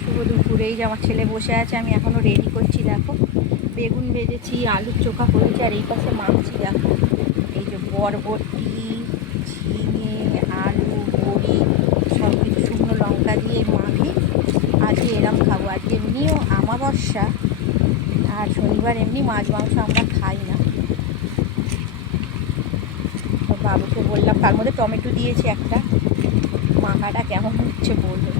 শুভ দুপুরে এই যে আমার ছেলে বসে আছে, আমি এখনও রেডি করছি। দেখো বেগুন ভেজেছি, আলুর চোখা করেছি, আর এই পাশে মাখছি। দেখো এই যে বরবটি, ঝিঙে, আলু, বড়ি সব কিছু শুকনো লঙ্কা দিয়ে মাখি। আজকে এরম খাবো। আজকে এমনিও আমাবস্যা, আর শনিবার এমনি মাছ মাংস আমরা খাই না। তো বাবুকে বললাম, তার মধ্যে টমেটো দিয়েছি একটা। মাখাটা কেমন হচ্ছে বলবে।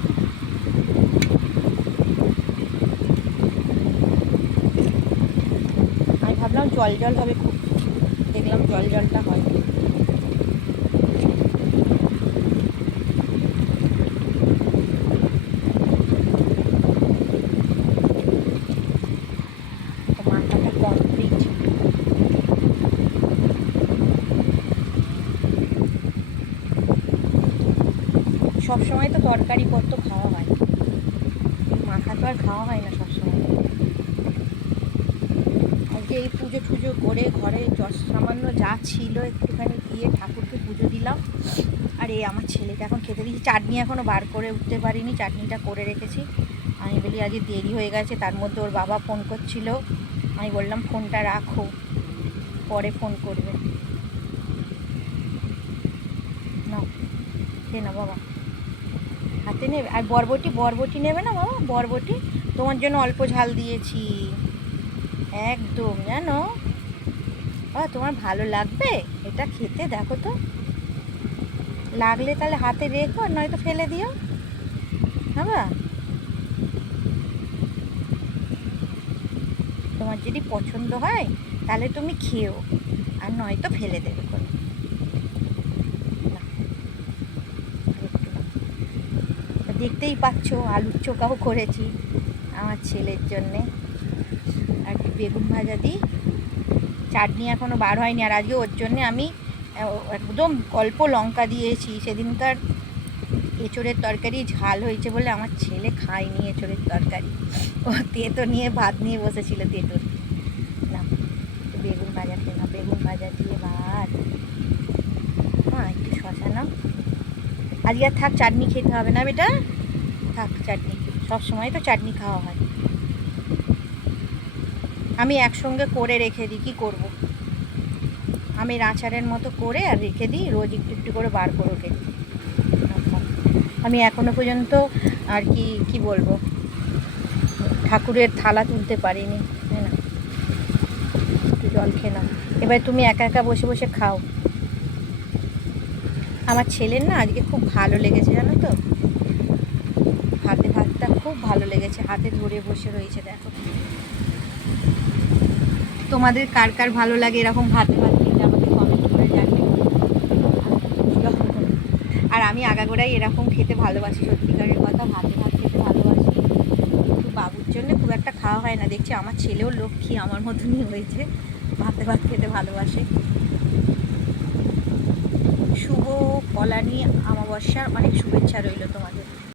আমি ভাবলাম জল জল হবে খুব, দেখলাম জল জলটা হয়। তো মাখাটা কমপ্লিট। সবসময় তো তরকারি পত্র খাওয়া হয়, মাখা তো আর খাওয়া হয় না সবসময়। আজকে এই পুজো টুজো করে ঘরে সামান্য যা ছিল একটুখানি দিয়ে ঠাকুরকে পুজো দিলাম। আর এই আমার ছেলেকে এখন খেতে দিয়েছি। চাটনি এখনও বার করে উঠতে পারিনি, চাটনিটা করে রেখেছি। আমি বলি আজকে দেরি হয়ে গেছে, তার মধ্যে ওর বাবা ফোন করছিল। আমি বললাম ফোনটা রাখো, পরে ফোন করবে। নাও খেয়ে না বাবা, হাতে নেবে। আর বরবটি নেবে না বাবা? বরবটি তোমার জন্য অল্প ঝাল দিয়েছি একদম, জানো বাবা তোমার ভালো লাগবে এটা খেতে। দেখো তো, লাগলে তাহলে হাতে রেখো, আর নয়তো ফেলে দিও। বাবা তোমার যদি পছন্দ হয় তাহলে তুমি খেও, আর নয়তো ফেলে দেবে কোনো। দেখতেই পাচ্ছ আলুর চোখাও করেছি আমার ছেলের জন্যে। আর বেগুন ভাজা দিই, চাটনি এখনও বার হয়নি। আর আজকে ওর জন্যে আমি একদম অল্প লঙ্কা দিয়েছি। সেদিনকার এঁচোড়ের তরকারি ঝাল হয়েছে বলে আমার ছেলে খায়নি এঁচোড়ের তরকারি, ও তেঁতো নিয়ে ভাত নিয়ে বসেছিল তেঁতুর। না বেগুন ভাজা খেয়ে না, বেগুন ভাজা দিয়ে ভাত। হ্যাঁ একটু শশা নাও। আজকে আর থাক, চাটনি খেতে হবে না বেটা, থাক চাটনি। সব সময় তো চাটনি খাওয়া হয়। আমি একসঙ্গে করে রেখে দিই, কী করবো, আমি আচারের মতো করে আর রেখে দিই, রোজ একটু একটু করে বার করে রেখে দিই। আমি এখনো পর্যন্ত আর কি বলবো, ঠাকুরের থালা তুলতে পারিনি, তাই না? একটু জল খেয়ে নাও। এবার তুমি একা একা বসে বসে খাও। আমার ছেলের না আজকে খুব ভালো লেগেছে, জানো তো, ভাতটা খুব ভালো লেগেছে, হাতে ধরে বসে রয়েছে। দেখো তোমাদের কার কার ভালো লাগে এরকম ভাতে খেতে, আমাকে কমেন্ট করে জানিও। আর আমি আগাগোড়াই এরকম খেতে ভালোবাসি, সত্যিকারের কথা, ভাত খেতে ভালোবাসি। কিন্তু বাবুর জন্য খুব একটা খাওয়া হয় না। দেখছি আমার ছেলেও লক্ষ্মী, আমার মতনই হয়েছে, ভাত খেতে ভালোবাসে। শুভ কল্যাণী অমাবস্যার অনেক শুভেচ্ছা রইল তোমাদের।